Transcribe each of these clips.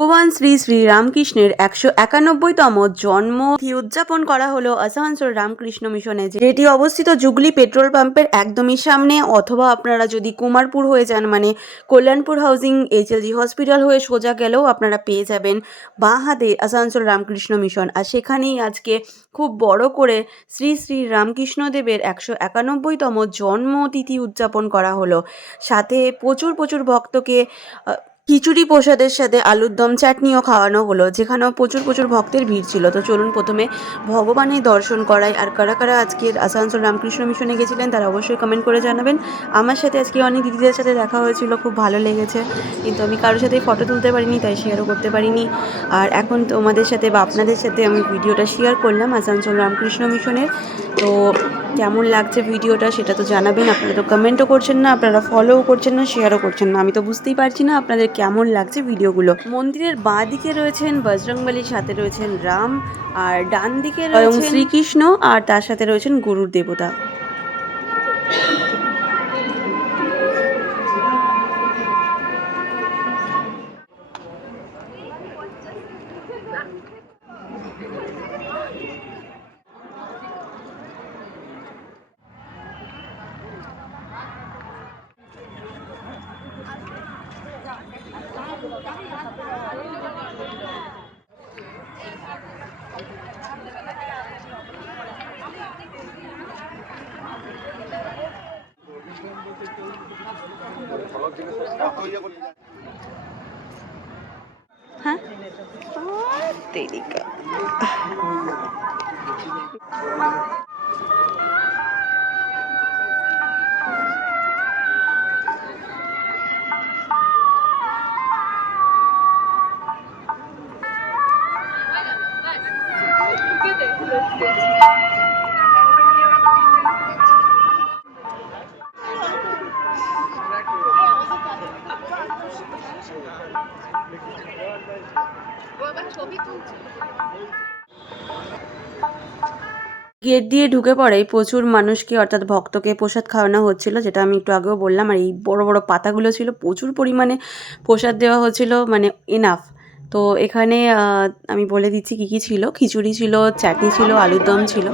ভগবান শ্রী শ্রী রামকৃষ্ণের 191তম জন্মতিথি উদযাপন করা হলো আসানসোল রামকৃষ্ণ মিশনে, যেটি অবস্থিত জুগলি পেট্রোল পাম্পের একদমই সামনে। অথবা আপনারা যদি কুমারপুর হয়ে যান, মানে কল্যাণপুর হাউজিং HLG হসপিটাল হয়ে সোজা গেলেও আপনারা পেয়ে যাবেন বাঁ হাতে আসানসোল রামকৃষ্ণ মিশন। আর সেখানেই আজকে খুব বড় করে শ্রী শ্রী রামকৃষ্ণদেবের 191তম জন্মতিথি উদযাপন করা হলো। সাথে প্রচুর প্রচুর ভক্তকে খিচুড়ি প্রসাদের সাথে আলুর দম চাটনিও খাওয়ানো হলো, যেখানেও প্রচুর প্রচুর ভক্তের ভিড় ছিল। তো চলুন প্রথমে ভগবানের দর্শন করাই। আর কারা কারা আজকের আসানসোল রামকৃষ্ণ মিশনে গেছিলেন তারা অবশ্যই কমেন্ট করে জানাবেন। আমার সাথে আজকে অনেক দিদিদের সাথে দেখা হয়েছিল, খুব ভালো লেগেছে, কিন্তু আমি কারোর সাথে ফটো তুলতে পারিনি, তাই শেয়ারও করতে পারিনি। আর এখন তোমাদের সাথে বা আপনাদের সাথে আমি ভিডিওটা শেয়ার করলাম আসানসোল রামকৃষ্ণ মিশনের। তো কেমন লাগছে ভিডিওটা সেটা তো জানাবেন। আপনারা তো কমেন্টও করছেন না, আপনারা ফলোও করছেন না, শেয়ারও করছেন না। আমি তো বুঝতেই পারছি না আপনাদের কেমন লাগছে ভিডিওগুলো। মন্দিরের বাঁ দিকে রয়েছেন বজরংবলীর, সাথে রয়েছেন রাম, আর ডান দিকে রয়েছেন শ্রীকৃষ্ণ, আর তার সাথে রয়েছেন গরুর দেবতা। হ্যাঁ, তেরিকা। গেট দিয়ে ঢুকে পড়েই প্রচুর মানুষকে, অর্থাৎ ভক্তকে প্রসাদ খাওয়ানো হচ্ছিল, যেটা আমি একটু আগেও বললাম। আর এই বড় বড় পাতাগুলো ছিল, প্রচুর পরিমাণে প্রসাদ দেওয়া হচ্ছিল, মানে এনাফ। তো এখানে আমি বলে দিচ্ছি কী কী ছিল। খিচুড়ি ছিল, চাটনি ছিল, আলুর দম ছিল।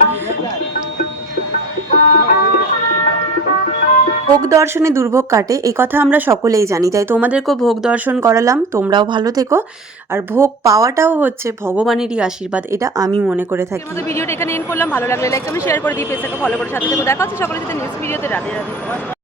ভোগ দর্শনে দুর্ভোগ কাটে, এই কথা আমরা সকলেই জানি, তাই তোমাদেরকেও ভোগ দর্শন করালাম। তোমরাও ভালো থেকো। আর ভোগ পাওয়াটাও হচ্ছে ভগবানেরই আশীর্বাদ, এটা আমি মনে করে থাকি। আমাদের ভিডিওটা এখানে এন্ড করলাম। ভালো লাগলে লাইক, কমেন্ট, শেয়ার করে দিই, পেজটাকে ফলো করে সাথে থেকে দেখা হচ্ছে সকলের সাথে নেক্সট ভিডিওতে। রাধে রাধে।